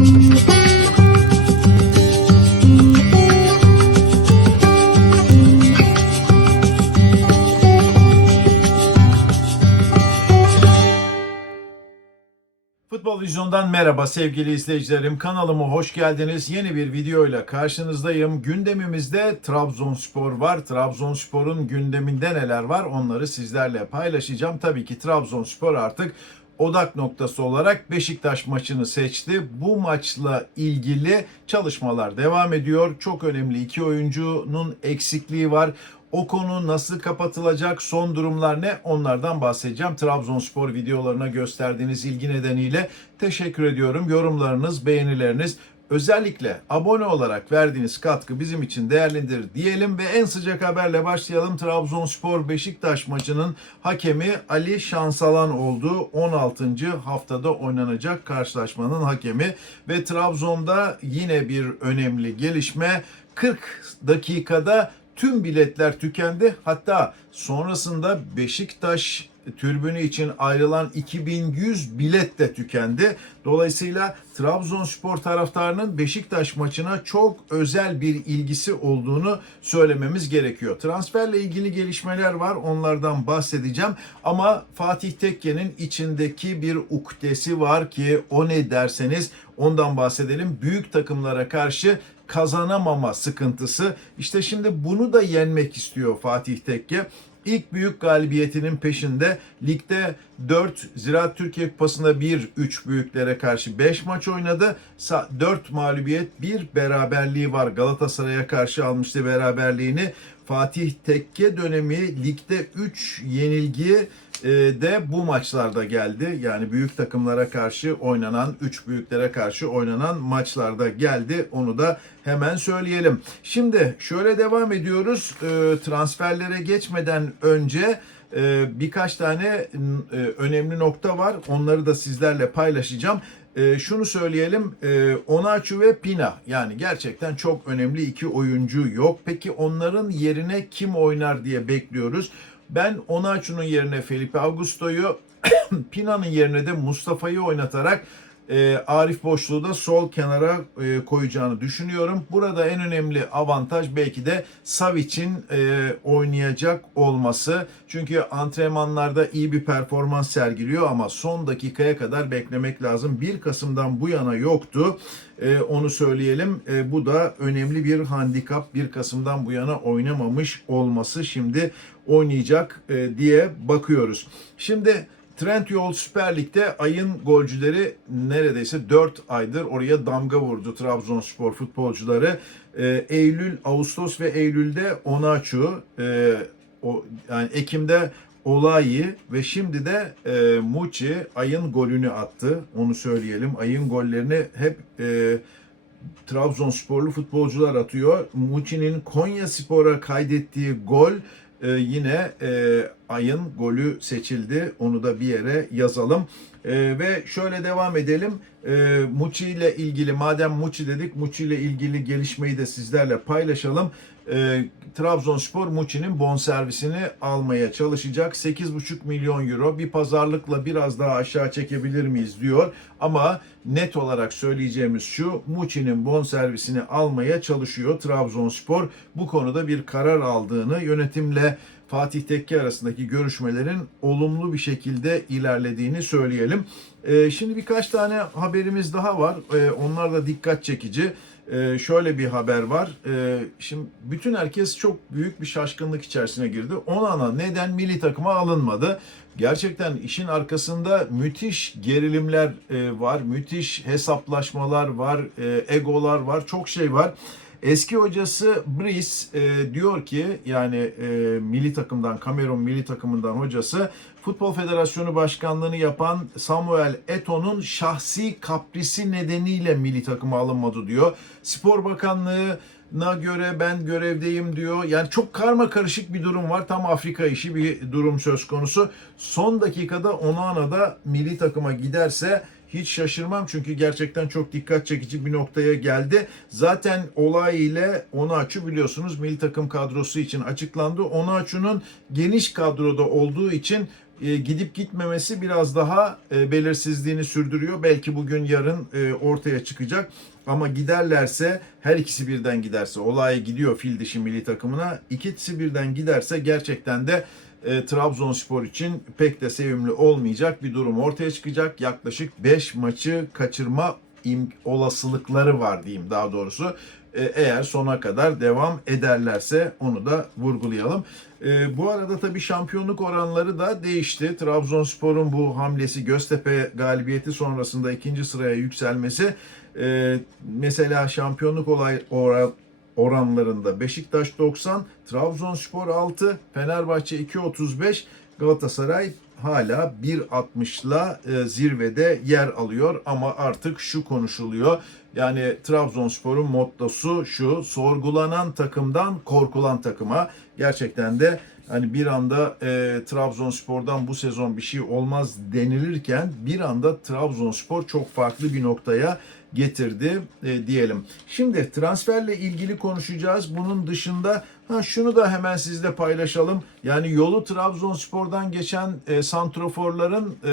Futbol Vizyon'dan merhaba sevgili izleyicilerim. Kanalıma hoş geldiniz. Yeni bir videoyla karşınızdayım. Gündemimizde Trabzonspor var. Trabzonspor'un gündeminde neler var onları sizlerle paylaşacağım. Tabii ki Trabzonspor artık odak noktası olarak Beşiktaş maçını seçti. Bu maçla ilgili çalışmalar devam ediyor. Çok önemli iki oyuncunun eksikliği var. O konu nasıl kapatılacak, son durumlar ne onlardan bahsedeceğim. Trabzonspor videolarına gösterdiğiniz ilgi nedeniyle teşekkür ediyorum. Yorumlarınız, beğenileriniz, özellikle abone olarak verdiğiniz katkı bizim için değerlidir diyelim ve en sıcak haberle başlayalım. Trabzonspor Beşiktaş maçının hakemi Ali Şansalan oldu. 16. haftada oynanacak karşılaşmanın hakemi ve Trabzon'da yine bir önemli gelişme 40 dakikada tüm biletler tükendi. Hatta sonrasında Beşiktaş türbünü için ayrılan 2100 bilet de tükendi. Dolayısıyla Trabzonspor taraftarının Beşiktaş maçına çok özel bir ilgisi olduğunu söylememiz gerekiyor. Transferle ilgili gelişmeler var. Onlardan bahsedeceğim. Ama Fatih Tekke'nin içindeki bir ukdesi var ki o ne derseniz ondan bahsedelim. Büyük takımlara karşı kazanamama sıkıntısı. İşte şimdi bunu da yenmek istiyor Fatih Tekke. İlk büyük galibiyetinin peşinde ligde 4 Ziraat Türkiye Kupası'nda 1 3 büyüklere karşı 5 maç oynadı. 4 mağlubiyet, 1 beraberliği var. Galatasaray'a karşı almıştı beraberliğini. Fatih Tekke dönemi ligde 3 yenilgi de bu maçlarda geldi. Yani büyük takımlara karşı oynanan, 3 büyüklere karşı oynanan maçlarda geldi. Onu da hemen söyleyelim. Şimdi şöyle devam ediyoruz. E, transferlere geçmeden önce e, birkaç tane e, önemli nokta var. Onları da sizlerle paylaşacağım. E, şunu söyleyelim. E, Onaçu ve Pina yani gerçekten çok önemli iki oyuncu yok. Peki onların yerine kim oynar diye bekliyoruz. Ben Onaçu'nun yerine Felipe Augusto'yu, Pina'nın yerine de Mustafa'yı oynatarak e, Arif boşluğu da sol kenara e, koyacağını düşünüyorum. Burada en önemli avantaj belki de Savic'in e, oynayacak olması. Çünkü antrenmanlarda iyi bir performans sergiliyor ama son dakikaya kadar beklemek lazım. 1 Kasım'dan bu yana yoktu. E, onu söyleyelim. E, bu da önemli bir handikap. 1 Kasım'dan bu yana oynamamış olması şimdi oynayacak e, diye bakıyoruz. Şimdi Trendyol Süper Lig'de ayın golcüleri neredeyse 4 aydır oraya damga vurdu Trabzonspor futbolcuları. Ee, Eylül, Ağustos ve Eylül'de Onaçu, e, o, yani Ekim'de Olayi ve şimdi de e, Muçi ayın golünü attı. Onu söyleyelim. Ayın gollerini hep e, Trabzonsporlu futbolcular atıyor. Muçi'nin Konya Spor'a kaydettiği gol e, yine e, ayın golü seçildi. Onu da bir yere yazalım. E, ve şöyle devam edelim. E, Muçi ile ilgili madem Muçi dedik Muçi ile ilgili gelişmeyi de sizlerle paylaşalım. E, Trabzonspor Muçi'nin bonservisini almaya çalışacak. 8,5 milyon euro bir pazarlıkla biraz daha aşağı çekebilir miyiz diyor. Ama net olarak söyleyeceğimiz şu Muçi'nin bonservisini almaya çalışıyor Trabzonspor. Bu konuda bir karar aldığını yönetimle Fatih Tekke arasındaki görüşmelerin olumlu bir şekilde ilerlediğini söyleyelim. Ee, şimdi birkaç tane haberimiz daha var. Ee, onlar da dikkat çekici. Ee, şöyle bir haber var. Ee, şimdi bütün herkes çok büyük bir şaşkınlık içerisine girdi. Onana neden milli takıma alınmadı? Gerçekten işin arkasında müthiş gerilimler e, var, müthiş hesaplaşmalar var, e, egolar var, çok şey var. Eski hocası Brice e, diyor ki yani e, milli takımdan Kamerun milli takımından hocası Futbol Federasyonu Başkanlığını yapan Samuel Eto'nun şahsi kaprisi nedeniyle milli takıma alınmadı diyor. Spor Bakanlığı na göre ben görevdeyim diyor. Yani çok karma karışık bir durum var. Tam Afrika işi bir durum söz konusu. Son dakikada Onana da milli takıma giderse hiç şaşırmam çünkü gerçekten çok dikkat çekici bir noktaya geldi. Zaten olay ile Onaçu biliyorsunuz milli takım kadrosu için açıklandı. Onaçu'nun geniş kadroda olduğu için e, gidip gitmemesi biraz daha e, belirsizliğini sürdürüyor. Belki bugün yarın e, ortaya çıkacak. Ama giderlerse her ikisi birden giderse olay gidiyor fil dişi milli takımına. İkisi birden giderse gerçekten de e, Trabzonspor için pek de sevimli olmayacak bir durum ortaya çıkacak. Yaklaşık 5 maçı kaçırma olasılıkları var diyeyim daha doğrusu. E, eğer sona kadar devam ederlerse onu da vurgulayalım. E, bu arada tabii şampiyonluk oranları da değişti. Trabzonspor'un bu hamlesi Göztepe galibiyeti sonrasında ikinci sıraya yükselmesi e, mesela şampiyonluk olay ora- oranlarında Beşiktaş 90, Trabzonspor 6, Fenerbahçe 2.35, Galatasaray hala 1.60'la e, zirvede yer alıyor ama artık şu konuşuluyor. Yani Trabzonspor'un mottosu şu sorgulanan takımdan korkulan takıma gerçekten de hani bir anda e, Trabzonspor'dan bu sezon bir şey olmaz denilirken bir anda Trabzonspor çok farklı bir noktaya getirdi e, diyelim. Şimdi transferle ilgili konuşacağız. Bunun dışında ha şunu da hemen sizle paylaşalım. Yani yolu Trabzonspor'dan geçen e, santroforların e,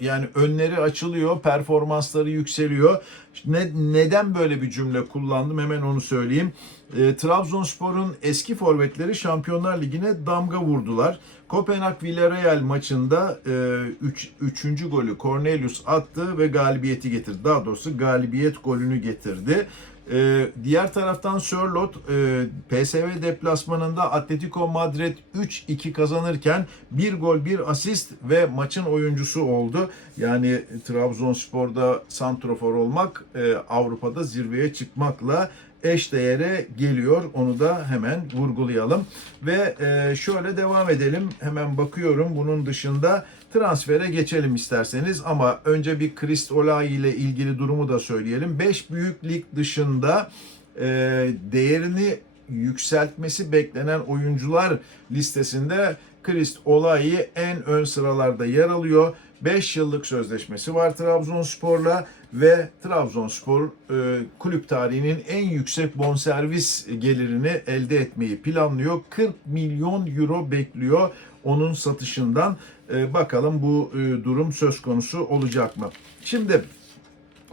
yani önleri açılıyor, performansları yükseliyor. Ne, neden böyle bir cümle kullandım hemen onu söyleyeyim. E, Trabzonspor'un eski forvetleri Şampiyonlar Ligi'ne damga vurdular. Kopenhag Villarreal maçında 3. Üç, 3. golü Cornelius attı ve galibiyeti getirdi. Daha doğrusu galibiyet golünü getirdi. Ee, diğer taraftan Sörlot e, PSV deplasmanında Atletico Madrid 3-2 kazanırken bir gol bir asist ve maçın oyuncusu oldu. Yani Trabzonspor'da santrofor olmak e, Avrupa'da zirveye çıkmakla eş değere geliyor. Onu da hemen vurgulayalım. Ve e, şöyle devam edelim. Hemen bakıyorum bunun dışında transfere geçelim isterseniz ama önce bir Krist Olay ile ilgili durumu da söyleyelim. 5 büyük lig dışında e, değerini yükseltmesi beklenen oyuncular listesinde Krist Olay'ı en ön sıralarda yer alıyor. 5 yıllık sözleşmesi var Trabzonspor'la ve Trabzonspor e, kulüp tarihinin en yüksek bonservis gelirini elde etmeyi planlıyor. 40 milyon euro bekliyor onun satışından. E, bakalım bu e, durum söz konusu olacak mı? Şimdi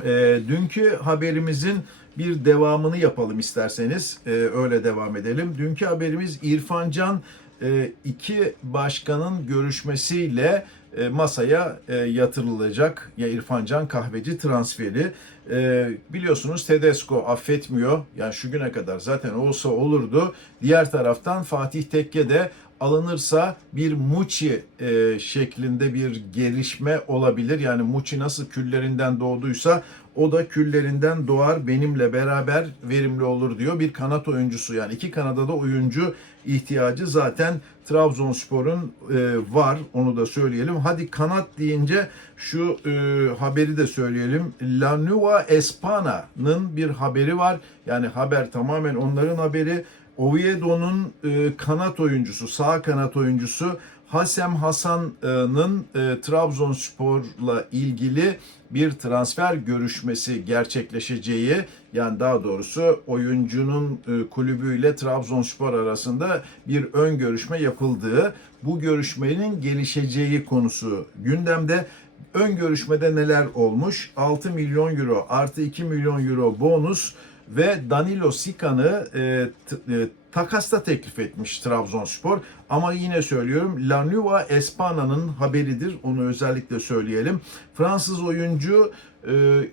e, dünkü haberimizin bir devamını yapalım isterseniz. E, öyle devam edelim. Dünkü haberimiz İrfan Can e, iki başkanın görüşmesiyle masaya e, yatırılacak ya İrfan Can Kahveci transferi. E, biliyorsunuz Tedesco affetmiyor. Yani şu güne kadar zaten olsa olurdu. Diğer taraftan Fatih Tekke de alınırsa bir Muçi e, şeklinde bir gelişme olabilir. Yani Muçi nasıl küllerinden doğduysa o da küllerinden doğar benimle beraber verimli olur diyor. Bir kanat oyuncusu yani iki kanada oyuncu ihtiyacı zaten Trabzonspor'un e, var onu da söyleyelim. Hadi kanat deyince şu e, haberi de söyleyelim. La Nueva Espana'nın bir haberi var. Yani haber tamamen onların haberi. Oviedo'nun e, kanat oyuncusu, sağ kanat oyuncusu Hasem Hasan'ın e, Trabzonspor'la ilgili bir transfer görüşmesi gerçekleşeceği yani daha doğrusu oyuncunun e, kulübüyle Trabzonspor arasında bir ön görüşme yapıldığı bu görüşmenin gelişeceği konusu gündemde. Ön görüşmede neler olmuş? 6 milyon euro artı 2 milyon euro bonus ve Danilo Sikan'ı e, e, takasta teklif etmiş Trabzonspor. Ama yine söylüyorum La Nueva Espana'nın haberidir. Onu özellikle söyleyelim. Fransız oyuncu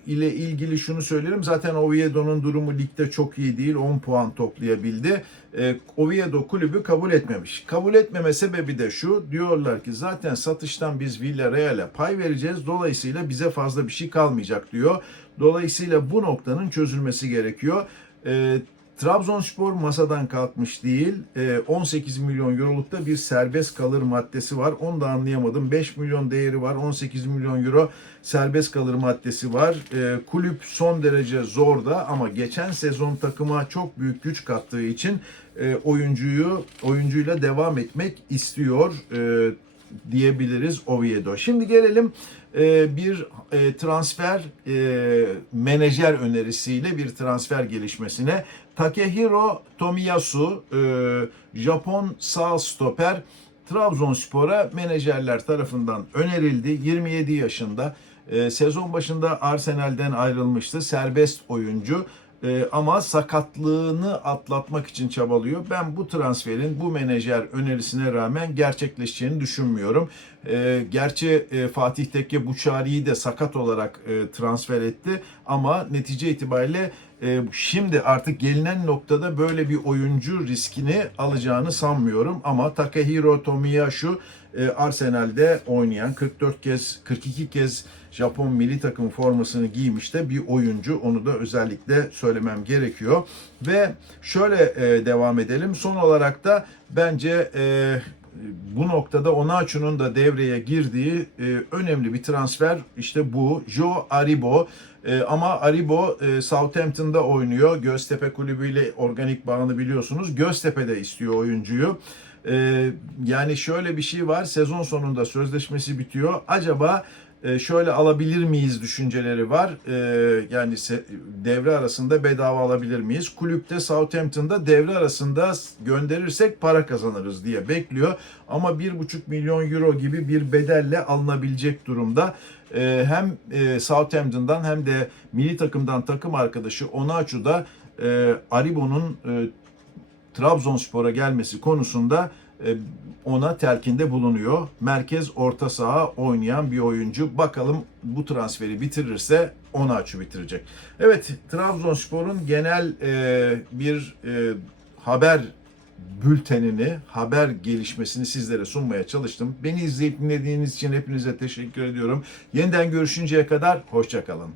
ile ilgili şunu söylerim. Zaten Oviedo'nun durumu ligde çok iyi değil. 10 puan toplayabildi. E, Oviedo kulübü kabul etmemiş. Kabul etmeme sebebi de şu. Diyorlar ki zaten satıştan biz Villarreal'e pay vereceğiz. Dolayısıyla bize fazla bir şey kalmayacak diyor. Dolayısıyla bu noktanın çözülmesi gerekiyor. Trabzonspor masadan kalkmış değil. E, 18 milyon eurolukta bir serbest kalır maddesi var. Onu da anlayamadım. 5 milyon değeri var. 18 milyon euro serbest kalır maddesi var. E, kulüp son derece zorda ama geçen sezon takıma çok büyük güç kattığı için e, oyuncuyu oyuncuyla devam etmek istiyor e, diyebiliriz Oviedo. Şimdi gelelim bir e, transfer e, menajer önerisiyle bir transfer gelişmesine. Takehiro Tomiyasu, e, Japon sağ stoper Trabzonspor'a menajerler tarafından önerildi. 27 yaşında. Sezon başında Arsenal'den ayrılmıştı. Serbest oyuncu. Ee, ama sakatlığını atlatmak için çabalıyor. Ben bu transferin bu menajer önerisine rağmen gerçekleşeceğini düşünmüyorum. Ee, gerçi e, Fatih Tekke Buçari'yi de sakat olarak e, transfer etti ama netice itibariyle e, şimdi artık gelinen noktada böyle bir oyuncu riskini alacağını sanmıyorum ama Takahiro Tomiyasu e, Arsenal'de oynayan 44 kez 42 kez Japon milli takım formasını giymiş de bir oyuncu. Onu da özellikle söylemem gerekiyor. Ve şöyle e, devam edelim. Son olarak da bence e, bu noktada Onaçu'nun da devreye girdiği e, önemli bir transfer işte bu. Joe Aribo. E, ama Aribo e, Southampton'da oynuyor. Göztepe kulübüyle organik bağını biliyorsunuz. Göztepe de istiyor oyuncuyu. E, yani şöyle bir şey var. Sezon sonunda sözleşmesi bitiyor. Acaba şöyle alabilir miyiz düşünceleri var. E, yani devre arasında bedava alabilir miyiz? Kulüpte Southampton'da devre arasında gönderirsek para kazanırız diye bekliyor. Ama 1,5 milyon euro gibi bir bedelle alınabilecek durumda. E, hem e, Southampton'dan hem de milli takımdan takım arkadaşı Onaçu da e, Aribo'nun e, Trabzonspor'a gelmesi konusunda ona telkinde bulunuyor. Merkez orta saha oynayan bir oyuncu. Bakalım bu transferi bitirirse onu açı bitirecek. Evet Trabzonspor'un genel e, bir e, haber bültenini, haber gelişmesini sizlere sunmaya çalıştım. Beni izleyip dinlediğiniz için hepinize teşekkür ediyorum. Yeniden görüşünceye kadar hoşçakalın.